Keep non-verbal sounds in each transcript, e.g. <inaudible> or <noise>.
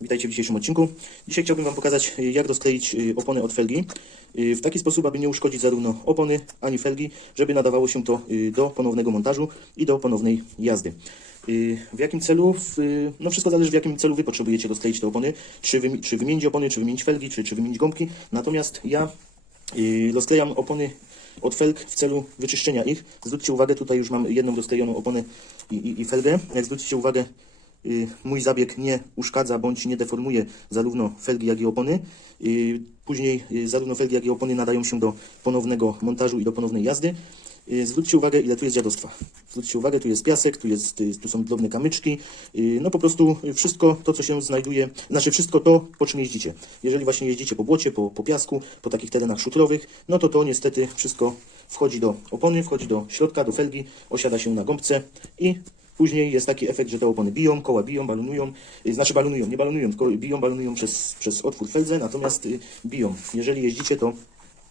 Witajcie w dzisiejszym odcinku. Dzisiaj chciałbym Wam pokazać, jak rozkleić y, opony od felgi y, w taki sposób, aby nie uszkodzić zarówno opony, ani felgi, żeby nadawało się to y, do ponownego montażu i do ponownej jazdy. W jakim celu? No wszystko zależy w jakim celu Wy potrzebujecie rozkleić te opony, czy, czy wymienić opony, czy wymienić felgi, czy, czy wymienić gąbki. Natomiast ja rozklejam opony od felg w celu wyczyszczenia ich. Zwróćcie uwagę, tutaj już mam jedną rozklejoną oponę i, i, i felgę. Jak zwrócicie uwagę, mój zabieg nie uszkadza bądź nie deformuje zarówno felgi, jak i opony. Y, Później y, zarówno felgi, jak i opony nadają się do ponownego montażu i do ponownej jazdy. Y, Zwróćcie uwagę, ile tu jest dziadostwa. Zwróćcie uwagę, tu jest piasek, tu, jest, y, tu są drobne kamyczki. Y, No po prostu wszystko to, co się znajduje, znaczy wszystko to, po czym jeździcie. Jeżeli właśnie jeździcie po błocie, po, po piasku, po takich terenach szutrowych, no to to niestety wszystko wchodzi do opony, wchodzi do środka, do felgi, osiada się na gąbce i Później jest taki efekt, że te opony biją, koła biją, balonują, y, znaczy balonują, nie balonują, tylko biją, balonują przez, przez otwór w feldze, natomiast y, biją. Jeżeli jeździcie, to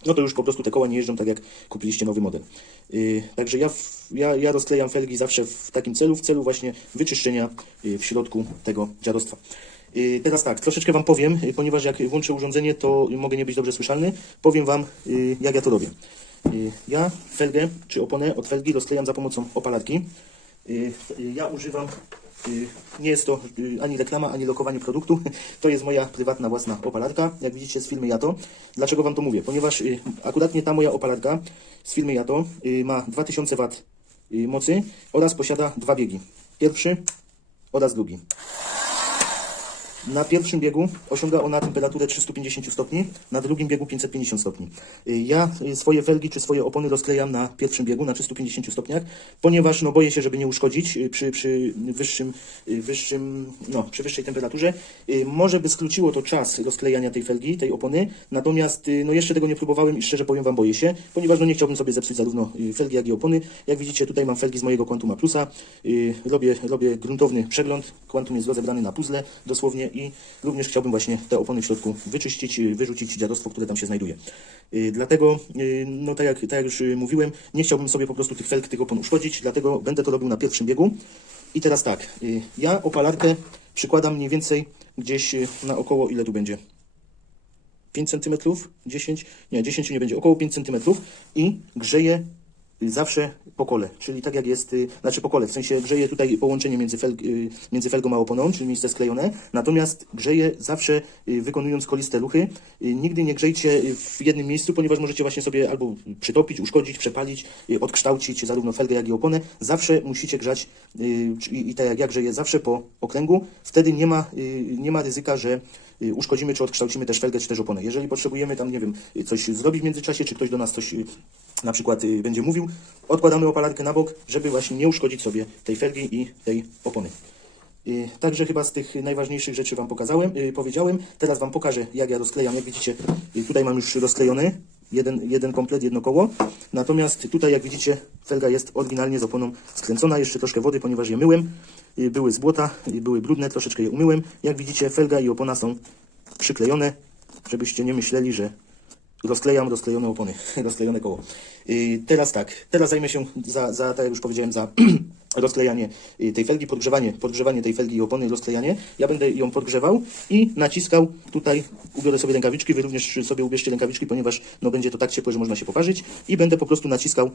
no to już po prostu te koła nie jeżdżą tak jak kupiliście nowy model. Yy, także ja, ja, ja rozklejam felgi zawsze w takim celu, w celu właśnie wyczyszczenia yy, w środku tego dziadostwa. Teraz tak, troszeczkę Wam powiem, ponieważ jak włączę urządzenie, to mogę nie być dobrze słyszalny. Powiem Wam, jak ja to robię. Ja felgę czy oponę od felgi rozklejam za pomocą opalarki. Yy, Ja używam, yy, nie jest to yy, ani reklama, ani lokowanie produktu, <laughs> to jest moja prywatna własna opalarka, jak widzicie z firmy Jato. Dlaczego Wam to mówię? Ponieważ akuratnie ta moja opalarka z firmy Jato ma 2000 W mocy oraz posiada dwa biegi. Pierwszy oraz drugi. Na pierwszym biegu osiąga ona temperaturę 350 stopni, na drugim biegu 550 stopni. Y, Ja y, swoje felgi czy swoje opony rozklejam na pierwszym biegu na 350 stopniach, ponieważ no, boję się, żeby nie uszkodzić y, przy, przy, wyższym, wyższym, no, przy wyższej temperaturze. Może by skróciło to czas rozklejania tej felgi, tej opony, natomiast no, jeszcze tego nie próbowałem i szczerze powiem Wam boję się, ponieważ no, nie chciałbym sobie zepsuć zarówno felgi, jak i opony. Jak widzicie, tutaj mam felgi z mojego Quantuma Plusa. Robię, robię gruntowny przegląd. Quantum jest rozebrany na puzzle dosłownie i również chciałbym właśnie te opony w środku wyczyścić, y, wyrzucić dziadostwo, które tam się znajduje. Y, Dlatego, y, no tak jak, tak jak już mówiłem, nie chciałbym sobie po prostu tych felg, tych opon uszkodzić, dlatego będę to robił na pierwszym biegu. I teraz tak, ja opalarkę przykładam mniej więcej gdzieś na około, ile tu będzie? 5 cm, 10, nie, 10 nie będzie, około 5 cm i grzeję zawsze po kole, czyli tak jak jest, y, znaczy po kole, w sensie grzeję tutaj połączenie między, felg, y, między felgą a oponą, czyli miejsce sklejone, natomiast grzeję zawsze y, wykonując koliste ruchy. Y, Nigdy nie grzejcie w jednym miejscu, ponieważ możecie właśnie sobie albo przytopić, uszkodzić, przepalić, odkształcić zarówno felgę, jak i oponę. Zawsze musicie grzać i, i tak jak ja grzeję, zawsze po okręgu, wtedy nie ma, nie ma ryzyka, że uszkodzimy czy odkształcimy też felgę, czy też oponę. Jeżeli potrzebujemy tam, nie wiem, coś zrobić w międzyczasie, czy ktoś do nas coś na przykład y, będzie mówił, odkładamy opalarkę na bok, żeby właśnie nie uszkodzić sobie tej felgi i tej opony. Y, Także chyba z tych najważniejszych rzeczy Wam pokazałem, y, powiedziałem. Teraz Wam pokażę, jak ja rozklejam. Jak widzicie, tutaj mam już rozklejony jeden, jeden komplet, jedno koło. Natomiast tutaj, jak widzicie, felga jest oryginalnie z oponą skręcona. Jeszcze troszkę wody, ponieważ je myłem. Były z błota, były brudne, troszeczkę je umyłem. Jak widzicie, felga i opona są przyklejone, żebyście nie myśleli, że rozklejam rozklejone opony, <laughs> rozklejone koło. Teraz tak, teraz zajmę się za, za tak jak już powiedziałem, za <clears throat> rozklejanie yy, tej felgi, podgrzewanie, podgrzewanie tej felgi i opony, rozklejanie. Ja będę ją podgrzewał i naciskał tutaj, ubiorę sobie rękawiczki, wy również sobie ubierzcie rękawiczki, ponieważ no, będzie to tak ciepłe, że można się poparzyć i będę po prostu naciskał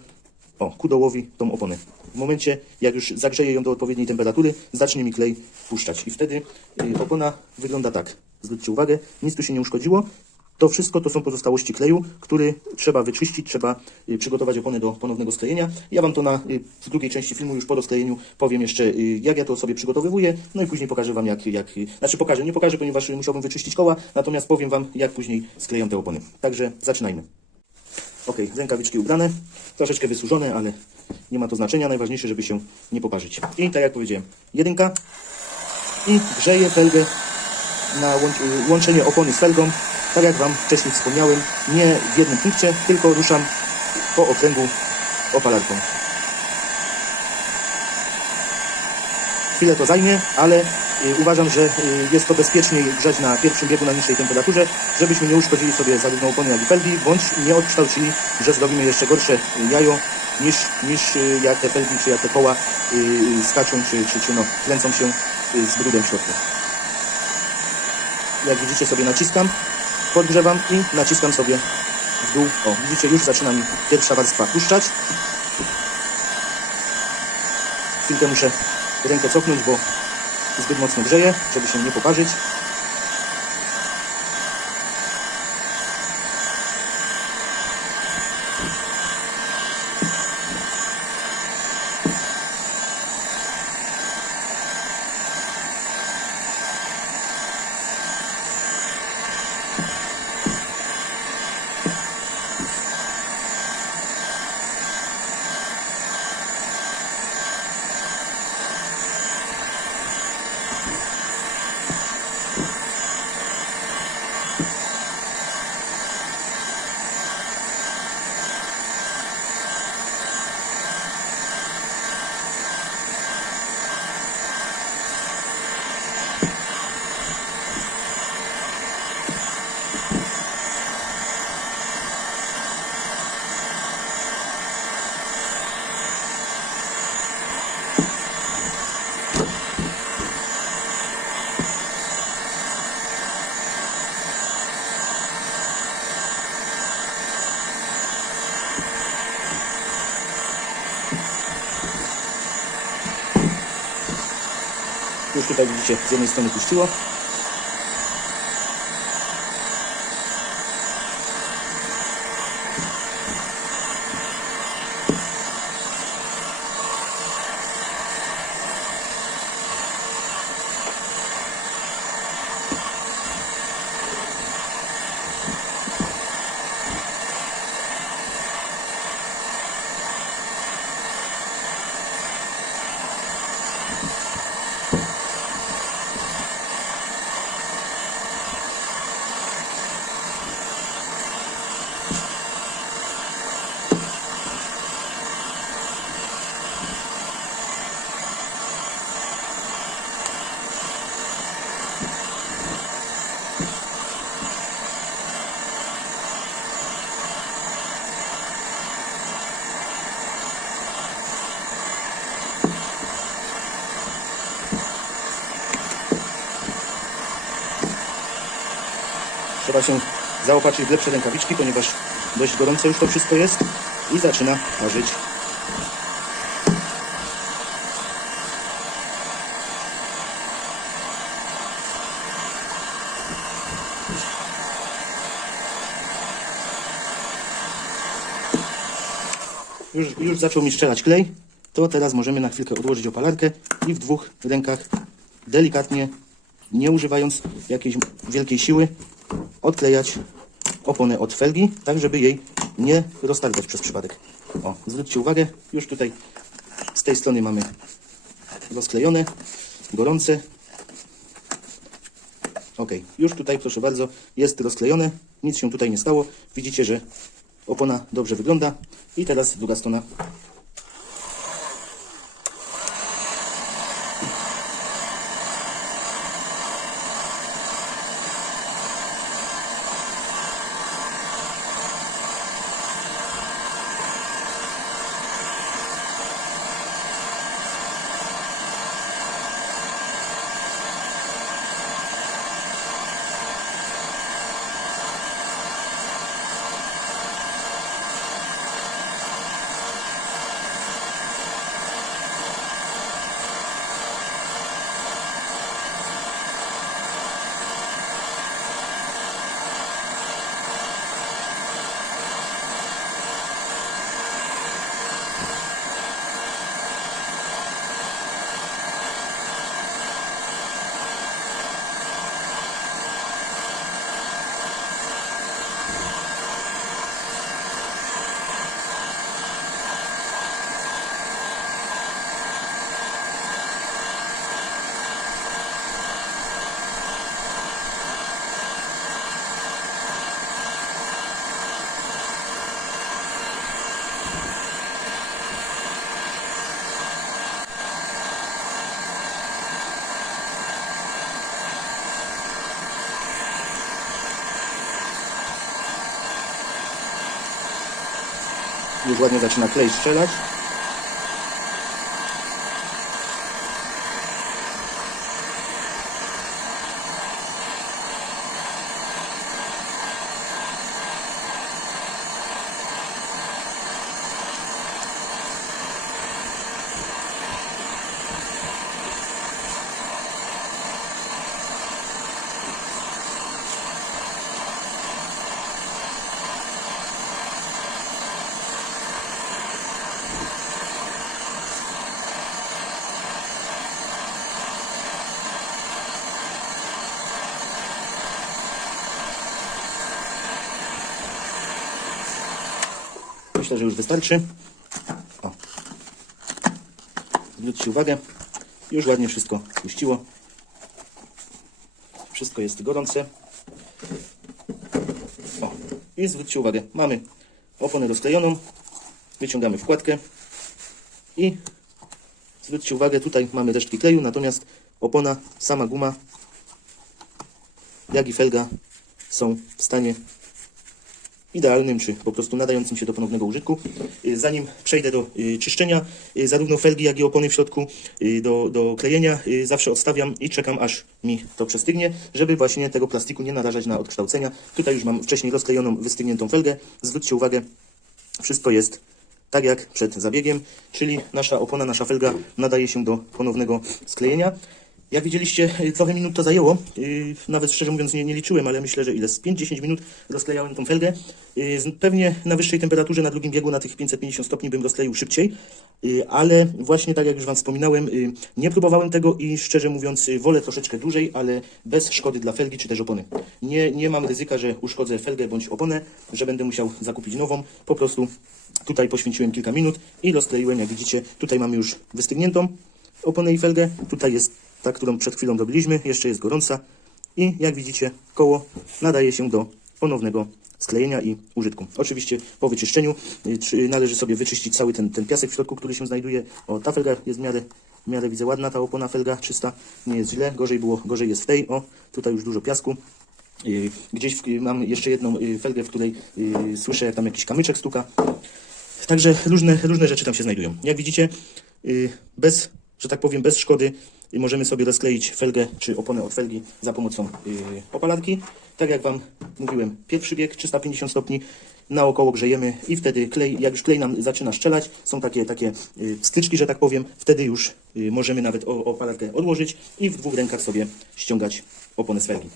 o, ku dołowi tą oponę. W momencie, jak już zagrzeję ją do odpowiedniej temperatury, zacznie mi klej puszczać. I wtedy yy, opona wygląda tak. Zwróćcie uwagę, nic tu się nie uszkodziło. To wszystko to są pozostałości kleju, który trzeba wyczyścić, trzeba y, przygotować opony do ponownego sklejenia. Ja Wam to na, y, w drugiej części filmu już po rozklejeniu powiem jeszcze, y, jak ja to sobie przygotowywuję, no i później pokażę Wam, jak, jak y, znaczy pokażę, nie pokażę, ponieważ y, musiałbym wyczyścić koła, natomiast powiem Wam, jak później sklejam te opony. Także zaczynajmy. Ok, rękawiczki ubrane, troszeczkę wysłużone, ale nie ma to znaczenia, najważniejsze, żeby się nie poparzyć. I tak jak powiedziałem, jedynka i grzeję felgę na łącz, y, łączenie opony z felgą. Tak jak Wam wcześniej wspomniałem, nie w jednym punkcie, tylko ruszam po okręgu opalarką. Chwilę to zajmie, ale y, uważam, że y, jest to bezpieczniej grzać na pierwszym biegu na niższej temperaturze, żebyśmy nie uszkodzili sobie zarówno opony, jak i felgi, bądź nie odkształcili, że zrobimy jeszcze gorsze jajo niż, niż y, jak te felgi czy jak te koła skaczą czy, czy, czy no, kręcą się z brudem w środku. jak widzicie sobie naciskam, podgrzewam i naciskam sobie w dół. O, widzicie, już zaczyna mi pierwsza warstwa puszczać. Chwilkę muszę rękę cofnąć, bo zbyt mocno grzeje, żeby się nie poparzyć. Tutaj widzicie, z jednej strony puściło. Się zaopatrzyć w lepsze rękawiczki, ponieważ dość gorące już to wszystko jest i zaczyna parzyć. Już, już zaczął mi strzelać klej, to teraz możemy na chwilkę odłożyć opalarkę i w dwóch rękach delikatnie, nie używając jakiejś wielkiej siły, odklejać oponę od felgi, tak żeby jej nie roztargać przez przypadek. O, zwróćcie uwagę, już tutaj z tej strony mamy rozklejone, gorące. Ok, już tutaj proszę bardzo, jest rozklejone, nic się tutaj nie stało. Widzicie, że opona dobrze wygląda. I teraz druga strona. Już ładnie zaczyna klej strzelać. Myślę, że już wystarczy. O. Zwróćcie uwagę, już ładnie wszystko puściło. Wszystko jest gorące. O. I zwróćcie uwagę, mamy oponę rozklejoną. Wyciągamy wkładkę i zwróćcie uwagę, tutaj mamy resztki kleju, natomiast opona, sama guma, jak i felga są w stanie idealnym, czy po prostu nadającym się do ponownego użytku. Y, Zanim przejdę do y, czyszczenia y, zarówno felgi, jak i opony w środku do, do klejenia, zawsze odstawiam i czekam, aż mi to przestygnie, żeby właśnie tego plastiku nie narażać na odkształcenia. Tutaj już mam wcześniej rozklejoną, wystygniętą felgę. Zwróćcie uwagę, wszystko jest tak jak przed zabiegiem, czyli nasza opona, nasza felga nadaje się do ponownego sklejenia. Jak widzieliście, y, trochę minut to zajęło. Yy, Nawet szczerze mówiąc nie, nie liczyłem, ale myślę, że ile? Z 5-10 minut rozklejałem tą felgę. Z- Pewnie na wyższej temperaturze, na drugim biegu, na tych 550 stopni bym rozkleił szybciej. Ale właśnie tak jak już Wam wspominałem, nie próbowałem tego i szczerze mówiąc wolę troszeczkę dłużej, ale bez szkody dla felgi czy też opony. Nie, nie mam ryzyka, że uszkodzę felgę bądź oponę, że będę musiał zakupić nową. Po prostu tutaj poświęciłem kilka minut i rozkleiłem, jak widzicie, tutaj mamy już wystygniętą oponę i felgę. Tutaj jest ta, którą przed chwilą robiliśmy, jeszcze jest gorąca i jak widzicie koło nadaje się do ponownego sklejenia i użytku. Oczywiście po wyczyszczeniu y, należy sobie wyczyścić cały ten, ten piasek w środku, który się znajduje. O, ta felga jest w miarę, w miarę widzę ładna, ta opona felga czysta, nie jest źle, gorzej było, gorzej jest w tej, o, tutaj już dużo piasku. Y, Gdzieś w, mam jeszcze jedną y, felgę, w której y, słyszę, jak tam jakiś kamyczek stuka. Także różne, różne rzeczy tam się znajdują. Jak widzicie, y, bez, że tak powiem, bez szkody możemy sobie rozkleić felgę czy oponę od felgi za pomocą y, opalarki. Tak jak Wam mówiłem, pierwszy bieg 350 stopni, naokoło grzejemy i wtedy klej, jak już klej nam zaczyna szczelać, są takie, takie y, styczki, że tak powiem, wtedy już y, możemy nawet o- opalarkę odłożyć i w dwóch rękach sobie ściągać oponę z felgi.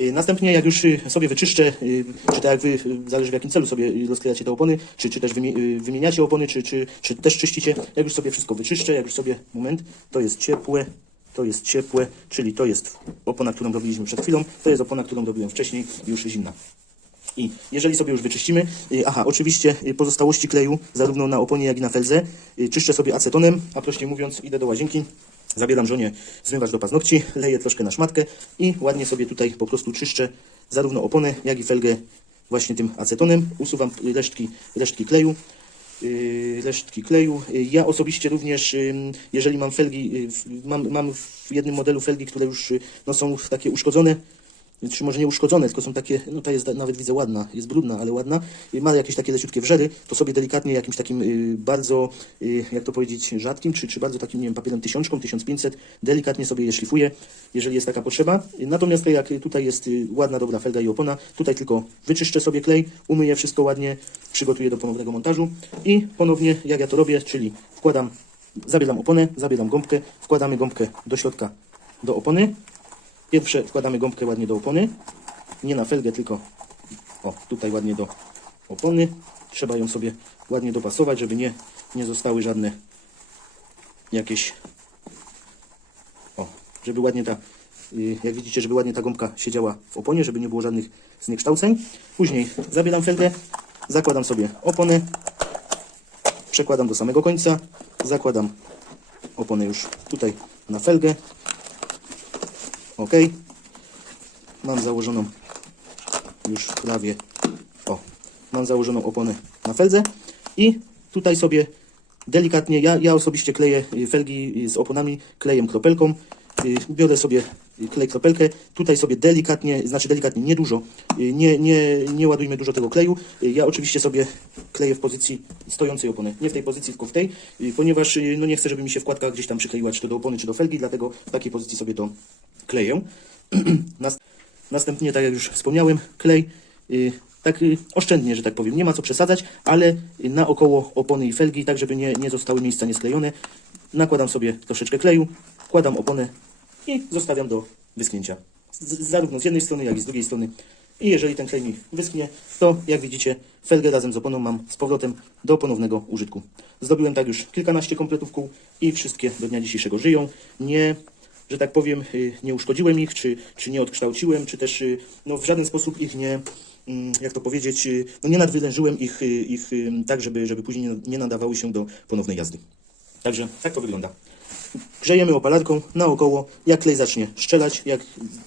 Y, Następnie, jak już y, sobie wyczyszczę, y, czy tak jak wy, zależy w jakim celu sobie rozklejacie te opony, czy, czy też wymie- wymieniacie opony, czy, czy, czy też czyścicie, jak już sobie wszystko wyczyszczę, jak już sobie, moment, to jest ciepłe, to jest ciepłe, czyli to jest opona, którą robiliśmy przed chwilą, to jest opona, którą robiłem wcześniej, już zimna. I jeżeli sobie już wyczyścimy, aha, oczywiście pozostałości kleju, zarówno na oponie, jak i na feldze, y, czyszczę sobie acetonem, a prościej mówiąc, idę do łazienki, zabieram żonie zmywacz do paznokci, leję troszkę na szmatkę i ładnie sobie tutaj po prostu czyszczę zarówno oponę, jak i felgę właśnie tym acetonem. Usuwam resztki, resztki kleju. y, Resztki kleju. Ja osobiście również, jeżeli mam felgi, y, mam, mam w jednym modelu felgi, które już y, no, są takie uszkodzone, czy może nie uszkodzone, tylko są takie, no ta jest nawet widzę ładna, jest brudna, ale ładna, ma jakieś takie leciutkie wrzery, to sobie delikatnie jakimś takim y, bardzo, y, jak to powiedzieć, rzadkim, czy, czy bardzo takim, nie wiem, papierem tysiączką, 1500, delikatnie sobie je szlifuję, jeżeli jest taka potrzeba. Natomiast jak tutaj jest y, ładna, dobra felga i opona, tutaj tylko wyczyszczę sobie klej, umyję wszystko ładnie, przygotuję do ponownego montażu i ponownie, jak ja to robię, czyli wkładam, zabieram oponę, zabieram gąbkę, wkładamy gąbkę do środka, do opony, Pierwsze wkładamy gąbkę ładnie do opony. Nie na felgę, tylko o, tutaj ładnie do opony. Trzeba ją sobie ładnie dopasować, żeby nie, nie zostały żadne jakieś... O, żeby ładnie ta, y, jak widzicie, żeby ładnie ta gąbka siedziała w oponie, żeby nie było żadnych zniekształceń. Później zabieram felgę, zakładam sobie oponę, przekładam do samego końca, zakładam oponę już tutaj na felgę, Ok. Mam założoną już prawie. O, mam założoną oponę na feldze i tutaj sobie delikatnie, ja, ja osobiście kleję y, felgi y, z oponami klejem kropelką. Y, Biorę sobie klej kropelkę, tutaj sobie delikatnie, znaczy delikatnie, niedużo, nie, nie, nie ładujmy dużo tego kleju. Ja oczywiście sobie kleję w pozycji stojącej opony, nie w tej pozycji, tylko w tej, ponieważ no nie chcę, żeby mi się wkładka gdzieś tam przykleiła, czy to do opony, czy do felgi, dlatego w takiej pozycji sobie to kleję. <clears throat> Nas- Następnie, tak jak już wspomniałem, klej y, tak y, oszczędnie, że tak powiem. Nie ma co przesadzać, ale y, naokoło opony i felgi, tak żeby nie, nie zostały miejsca niesklejone. Nakładam sobie troszeczkę kleju, wkładam oponę i zostawiam do wyschnięcia. Z, zarówno z jednej strony, jak i z drugiej strony. I jeżeli ten klej mi wyschnie, to jak widzicie, felgę razem z oponą mam z powrotem do ponownego użytku. Zdobyłem tak już kilkanaście kompletów kół i wszystkie do dnia dzisiejszego żyją. Nie że tak powiem, y, nie uszkodziłem ich, czy, czy nie odkształciłem, czy też y, no, w żaden sposób ich nie, mm, jak to powiedzieć, y, no nie nadwylężyłem ich, ich tak, żeby, żeby później nie- nadawały się do ponownej jazdy. Także tak to wygląda. Grzejemy opalarką naokoło. Jak klej zacznie strzelać, jak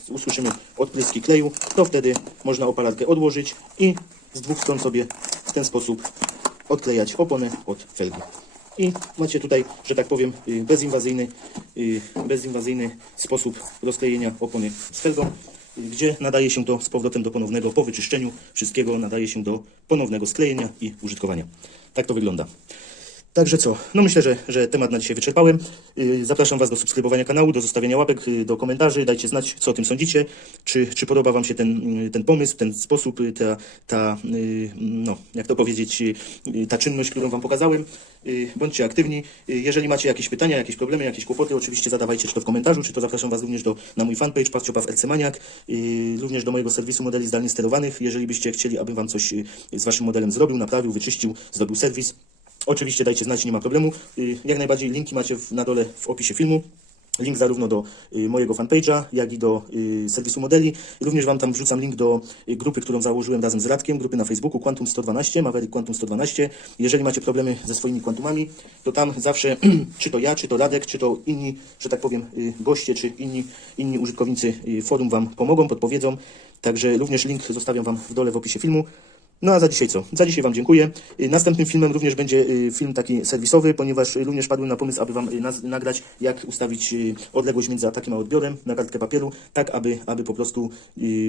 usłyszymy odpryski kleju, to wtedy można opalarkę odłożyć i z dwóch stron sobie w ten sposób odklejać oponę od felgi. I macie tutaj, że tak powiem, y, bezinwazyjny, y, bezinwazyjny sposób rozklejenia opony z felgą, gdzie nadaje się to z powrotem do ponownego, po wyczyszczeniu wszystkiego nadaje się do ponownego sklejenia i użytkowania. Tak to wygląda. Także co? No myślę, że, że temat na dzisiaj wyczerpałem. Yy, Zapraszam Was do subskrybowania kanału, do zostawienia łapek, yy, do komentarzy. Dajcie znać, co o tym sądzicie. Czy, czy podoba Wam się ten, yy, ten pomysł, ten sposób, ta, ta no, jak to powiedzieć, ta czynność, którą Wam pokazałem. Bądźcie aktywni. Jeżeli macie jakieś pytania, jakieś problemy, jakieś kłopoty, oczywiście zadawajcie czy to w komentarzu, czy to zapraszam Was również do, na mój fanpage Paściopaw LC Maniak, yy, również do mojego serwisu modeli zdalnie sterowanych. Jeżeli byście chcieli, abym Wam coś z Waszym modelem zrobił, naprawił, wyczyścił, zrobił serwis, Oczywiście dajcie znać, nie ma problemu. Y, Jak najbardziej linki macie na dole w opisie filmu. Link zarówno do y, mojego fanpage'a, jak i do y, serwisu modeli. Również Wam tam wrzucam link do grupy, którą założyłem razem z Radkiem, grupy na Facebooku Quantum 112, Maverick Quantum 112. Jeżeli macie problemy ze swoimi kwantumami, to tam zawsze, <clears throat> czy to ja, czy to Radek, czy to inni, że tak powiem, goście, czy inni, inni użytkownicy forum Wam pomogą, podpowiedzą. Także również link zostawiam Wam w dole w opisie filmu. No a za dzisiaj co? Za dzisiaj Wam dziękuję. Y, Następnym filmem również będzie y, film taki serwisowy, ponieważ y, również padłem na pomysł, aby Wam nagrać, jak ustawić odległość między atakiem a odbiorem na kartkę papieru, tak aby, aby po prostu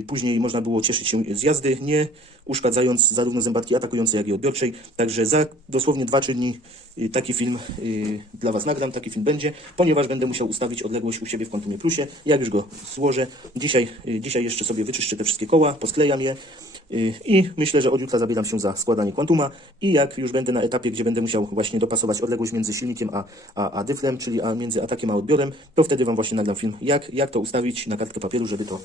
później można było cieszyć się z jazdy, nie uszkadzając zarówno zębatki atakującej, jak i odbiorczej. Także za dosłownie 2-3 dni taki film dla Was nagram, taki film będzie, ponieważ będę musiał ustawić odległość u siebie w Quantumie Plusie. Jak już go złożę, dzisiaj, dzisiaj jeszcze sobie wyczyszczę te wszystkie koła, posklejam je. I myślę, że od jutra zabieram się za składanie Quantuma i jak już będę na etapie, gdzie będę musiał właśnie dopasować odległość między silnikiem a, a, a dyflem, czyli a między atakiem a odbiorem, to wtedy Wam właśnie nagram film, jak, jak to ustawić na kartkę papieru, żeby to,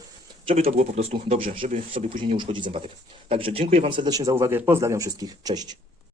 żeby to było po prostu dobrze, żeby sobie później nie uszkodzić zębatek. Także dziękuję Wam serdecznie za uwagę, pozdrawiam wszystkich, cześć.